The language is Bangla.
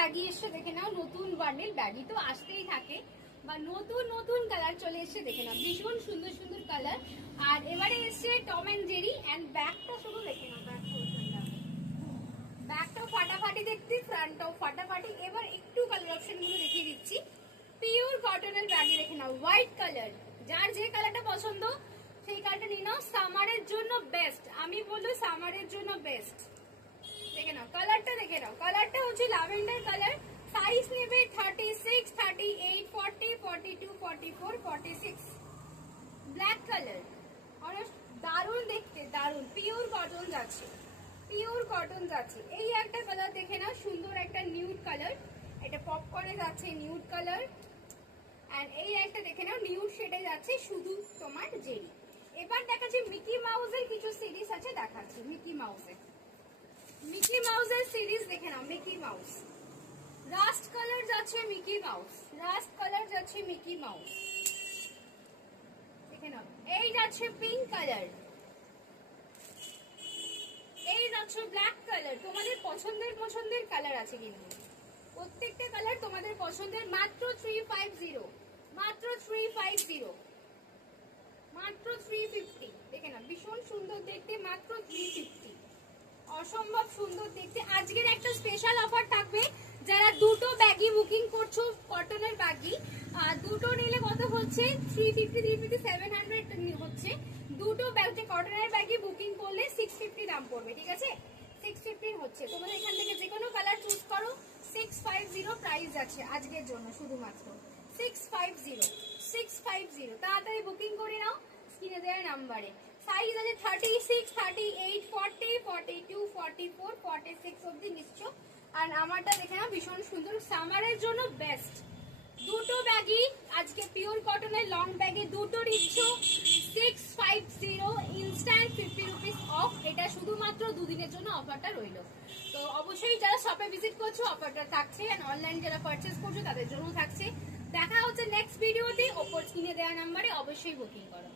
ব্যাগি এসে দেখে নাও, নতুন বান্ডেল। ব্যাগি তো আসতেই থাকে, বা নতুন নতুন কালার চলে এসে দেখে নাও, ভীষণ সুন্দর সুন্দর কালার। আর এবারে এসছে টম এন্ড জেরি, এন্ড ব্যাগটা শুধু দেখে নাও, ব্যাগটাও ফাটাফাটি দেখতে, ফ্রন্টটাও ফাটাফাটি। এবার একটু কালার অপশন গুলো দেখিয়ে দিচ্ছি। পিওর কটনের ব্যাগি দেখে নাও, হোয়াইট কালার। যার যে কালারটা পছন্দ সেই কালারটা নিয়ে নাও, সামারের জন্য বেস্ট। আমি বলবো সামারের জন্য বেস্ট। দেখে নাও কালারটা, দেখে নাও কালারটা হচ্ছে ল্যাভেন্ডার কালার। সাইজ নেবে 36, 38, 40, 42, 44, 46। ব্ল্যাক কালার, অনেক দারুণ দেখতে, দারুণ। পিওর কটন যাচ্ছে, পিওর কটন যাচ্ছে। এই একটা কালার দেখে নাও, সুন্দর একটা নিউড কালার। এটা পপকর্নে যাচ্ছে নিউড কালার। এন্ড এই একটা দেখে নাও, নিউড শেডে যাচ্ছে শুধু তোমার জেরি। এবার দেখাচ্ছি মিকি মাউসের কিছু সিরিজ আছে, দেখাচ্ছি মিকি মাউসের। মিকি মাউসের সিরিজ দেখে নাও, মিকি মাউস রাস্ট কালার যাচ্ছে, মিকি মাউস রাস্ট কালার যাচ্ছে, মিকি মাউস দেখে নাও। এই যাচ্ছে পিঙ্ক কালার, এই যাচ্ছে ব্ল্যাক কালার। তোমাদের পছন্দের পছন্দের কালার আছে, কিন্তু প্রত্যেকটা কালার তোমাদের পছন্দের। মাত্র 350, মাত্র 350, মাত্র 350। দেখে না ভীষণ সুন্দর দেখতে, মাত্র 350, অসম্ভব সুন্দর দেখতে। আজকের একটা স্পেশাল অফার থাকবে, যারা দুটো ব্যাগি বুকিং করছো কটনের ব্যাগি, দুটো নিলে কত হচ্ছে 350, 350, 700 হচ্ছে। দুটো ব্যাগ কটনের ব্যাগি বুকিং করলে 650 দাম পড়বে, ঠিক আছে? 650 হচ্ছে। তোমাদের এখান থেকে যে কোনো কালার চুজ করো। 650 প্রাইস আছে আজকের জন্য, শুধুমাত্র 650, 650। তাড়াতাড়ি বুকিং করে নাও স্ক্রিনে দেওয়া নাম্বারে। সাইজ আছে 36, 38, 40, 42, 44, 46 অবধি নিচ্ছ। আর আমারটা দেখে নাও, ভীষণ সুন্দর, সামারের জন্য বেস্ট। দুটো ব্যাগই আজকে পিওর কটনের লং ব্যাগে দুটো নিচ্ছ 650, ইনস্ট্যান্ট 50 রুপিস অফ। এটা শুধুমাত্র দুদিনের জন্য অফারটা রইল। তো অবশ্যই যারা শপে ভিজিট করছো অফারটা থাকছে, আর অনলাইন যারা পারচেস করছো তাদের জন্য থাকছে। দেখা হচ্ছে নেক্সট ভিডিওতে। ওপর স্ক্রিনে দেওয়া নাম্বারে অবশ্যই বুকিং করো।